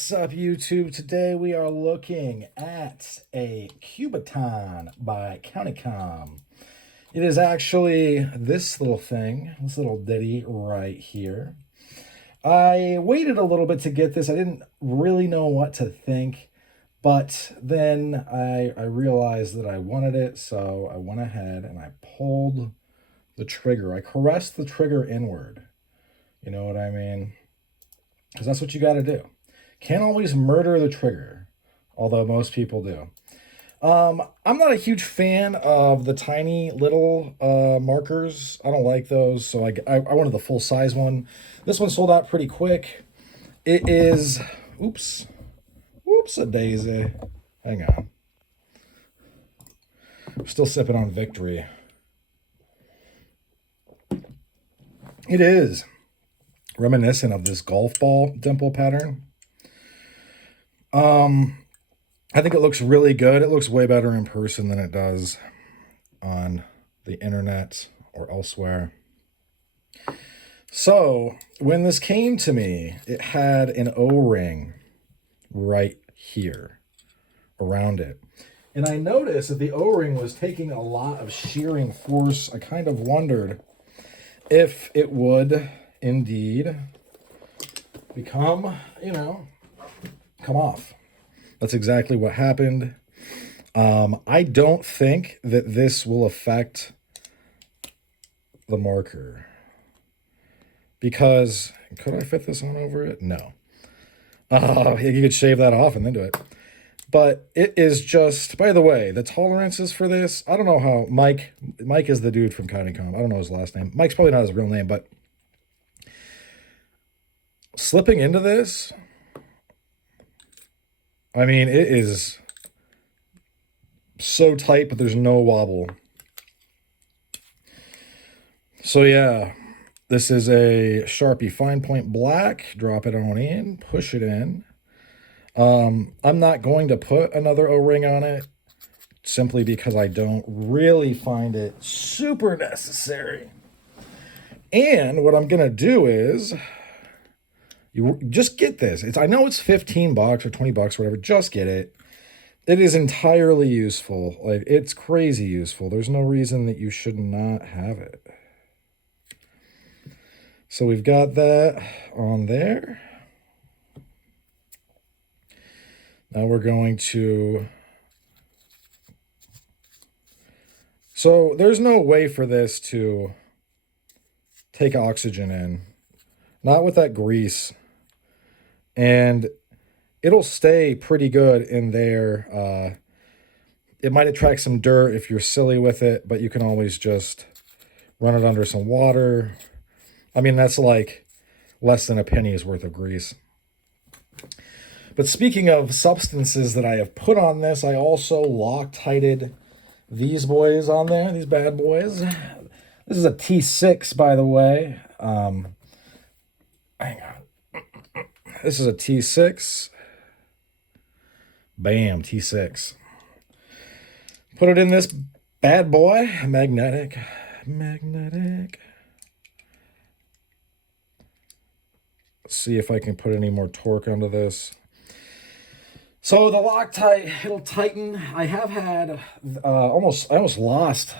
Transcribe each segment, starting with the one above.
What's up, YouTube? Today we are looking at a Kubotan by Countycom. It is actually this little thing, this little ditty right here. I waited a little bit to get this. I didn't really know what to think, but then I realized that I wanted it, so I went ahead and I pulled the trigger. I caressed the trigger inward. You know what I mean? Because that's what you got to do. Can't always murder the trigger, although most people do. I'm not a huge fan of the tiny little markers. I don't like those, so I wanted the full-size one. This one sold out pretty quick. It is, a daisy. Hang on. I'm still sipping on victory. It is reminiscent of this golf ball dimple pattern. I think it looks really good. It looks way better in person than it does on the internet or elsewhere. So when this came to me, it had an O-ring right here around it. And I noticed that the O-ring was taking a lot of shearing force. I kind of wondered if it would indeed become, come off. That's exactly what happened. I don't think that this will affect the marker, because could I fit this on over it? No. You could shave that off and then do it. But it is just, by the way, the tolerances for this, I don't know how Mike is the dude from Countycom. I don't know his last name. Mike's probably not his real name, but slipping into this, I mean, it is so tight, but there's no wobble. So yeah, this is a Sharpie fine point black. Drop it on in, push it in. I'm not going to put another O-ring on it simply because I don't really find it super necessary. And what I'm going to do is, you just get this. I know it's $15 or $20 or whatever. Just get it. It is entirely useful. Like, it's crazy useful. There's no reason that you should not have it. So we've got that on there. Now we're going to... So there's no way for this to take oxygen in. Not with that grease. And it'll stay pretty good in there. It might attract some dirt if you're silly with it, but you can always just run it under some water. I mean, that's like less than a penny's worth of grease. But speaking of substances that I have put on this, I also Loctited these boys on there, these bad boys. This is a T6, by the way. Hang on. This is a T6. Bam, T6. Put it in this bad boy. Magnetic. Let's see if I can put any more torque onto this. So the Loctite, it'll tighten. I have had I almost lost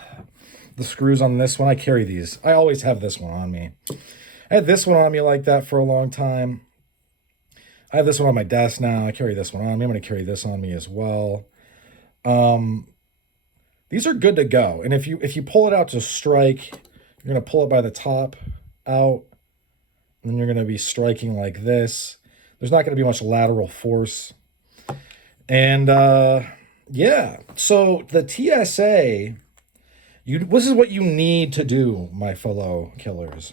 the screws on this one. I carry these. I always have this one on me. I had this one on me like that for a long time. I have this one on my desk now. I carry this one on me. I'm going to carry this on me as well. These are good to go. And if you pull it out to strike, you're going to pull it by the top out. And then you're going to be striking like this. There's not going to be much lateral force. And yeah, so the TSA, this is what you need to do, my fellow killers.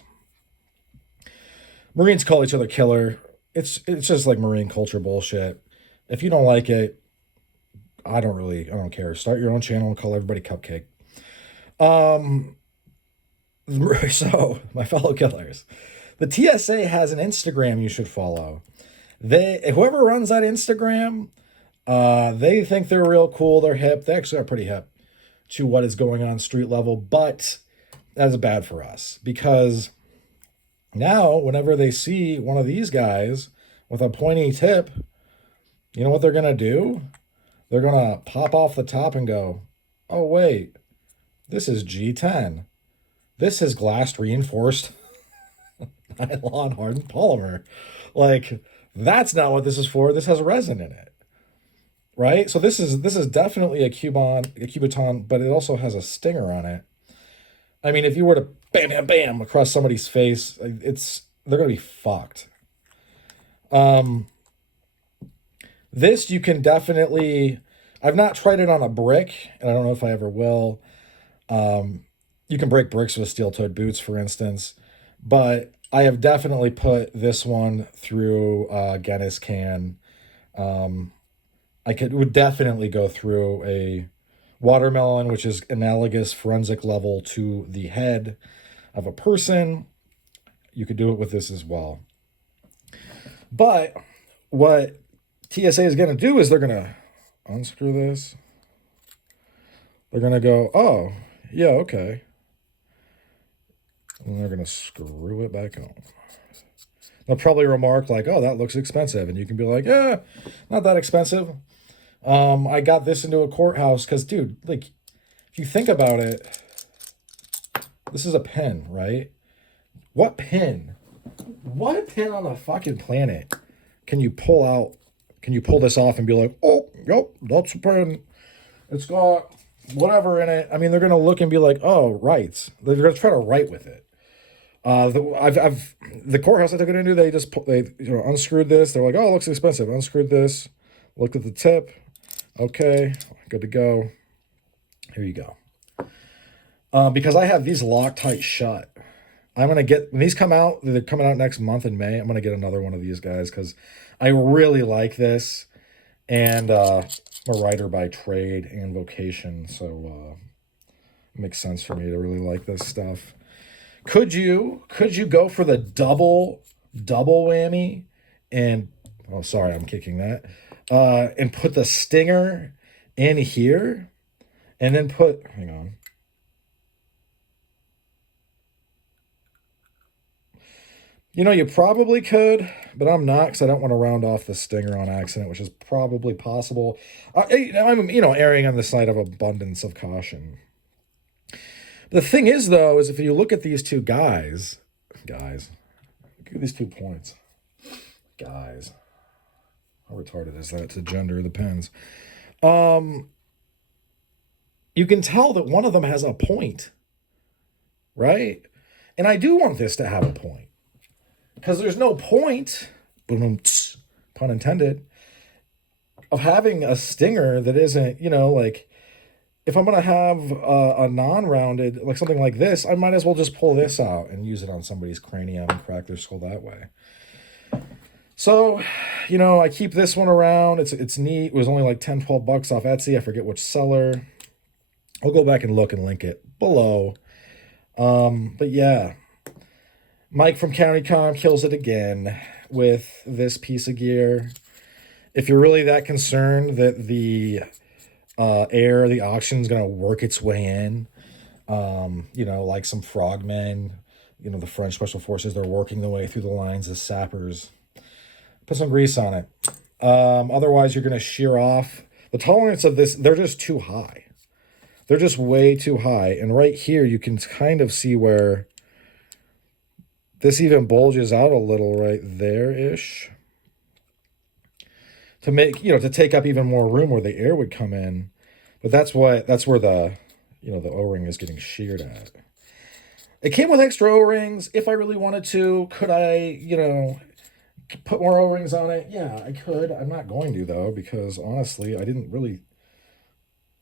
Marines call each other killer. It's just like Marine culture bullshit. If you don't like it, I don't care. Start your own channel and call everybody Cupcake. So, my fellow killers, the TSA has an Instagram you should follow. Whoever runs that Instagram, they think they're real cool. They're hip. They actually are pretty hip to what is going on street level, but that is bad for us because now, whenever they see one of these guys with a pointy tip You know what they're going to do? They're going to pop off the top and go, oh, wait, this is G10. This is glass reinforced nylon hardened polymer. Like, that's not what this is for. This has resin in it. Right? So this is definitely a Kubotan, but it also has a stinger on it. I mean, if you were to bam, bam, bam across somebody's face, they're gonna be fucked. This you can definitely. I've not tried it on a brick, and I don't know if I ever will. You can break bricks with steel-toed boots, for instance, but I have definitely put this one through Guinness can. Would definitely go through a watermelon, which is analogous forensic level to the head of a person. You could do it with this as well. But what TSA is going to do is they're going to unscrew this. They're going to go, oh, yeah, okay. And they're going to screw it back on. They'll probably remark like, oh, that looks expensive. And you can be like, yeah, not that expensive. I got this into a courthouse because, dude, like, if you think about it, this is a pen, right? What pen on the fucking planet can you pull out? Can you pull this off and be like, oh, yep, that's a pen. It's got whatever in it. I mean, they're gonna look and be like, oh, right. They're gonna try to write with it. The courthouse I took it into, they unscrewed this. They're like, oh, it looks expensive. Unscrewed this, looked at the tip. Okay, good to go. Here you go. Because I have these locked tight shut. I'm gonna get when these come out. They're coming out next month in May. I'm gonna get another one of these guys because I really like this, and I'm a writer by trade and vocation, so it makes sense for me to really like this stuff. Could you go for the double whammy and oh sorry, I'm kicking that. And put the stinger in here and then hang on. You know, you probably could, but I'm not because I don't want to round off the stinger on accident, which is probably possible. I'm, erring on the side of abundance of caution. The thing is, though, is if you look at these two guys, look at these 2 points. Guys. How retarded is that to gender the pens? You can tell that one of them has a point, right? And I do want this to have a point. Because there's no point, pun intended, of having a stinger that isn't, like, if I'm going to have a non-rounded, like something like this, I might as well just pull this out and use it on somebody's cranium and crack their skull that way. So, I keep this one around. It's neat. It was only like 10, 12 bucks off Etsy. I forget which seller. I'll go back and look and link it below. But yeah, Mike from CountyCom kills it again with this piece of gear. If you're really that concerned that the the oxygen is going to work its way in, like some frogmen, the French Special Forces, they're working their way through the lines as sappers. Put some grease on it. Otherwise, you're going to shear off. The tolerance of this, they're just too high. They're just way too high. And right here, you can kind of see where this even bulges out a little right there-ish. To make, to take up even more room where the air would come in. But that's where the, the O-ring is getting sheared at. It came with extra O-rings. If I really wanted to, could I, put more O-rings on it? Yeah, I could. I'm not going to, though, because honestly, I didn't really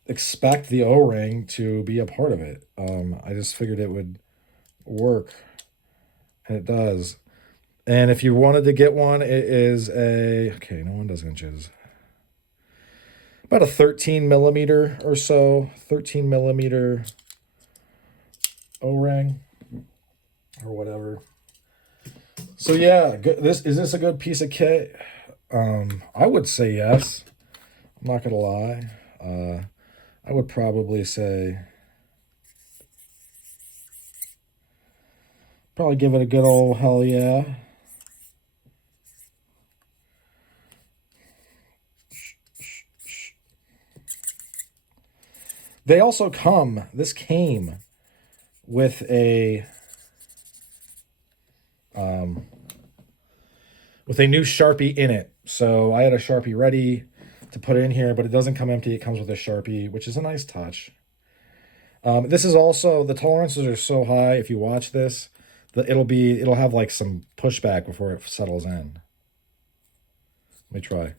expect the O-ring to be a part of it. I just figured it would work, and it does. And if you wanted to get one, it is okay, no one does inches. About a 13 millimeter or so, 13 millimeter O-ring or whatever. So yeah, is this a good piece of kit? I would say yes. I'm not gonna lie. I would probably say probably give it a good old hell yeah. They also come, this came with a new Sharpie in it. So I had a Sharpie ready to put in here, but it doesn't come empty. It comes with a Sharpie, which is a nice touch. This is also, the tolerances are so high, if you watch this, that it'll have like some pushback before it settles in. Let me try.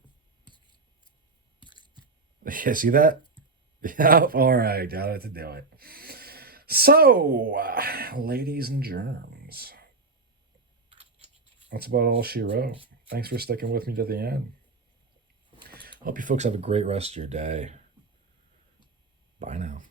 Yeah, see that? Yeah, all right, got it to do it. So, ladies and germs, that's about all she wrote. Thanks for sticking with me to the end. Hope you folks have a great rest of your day. Bye now.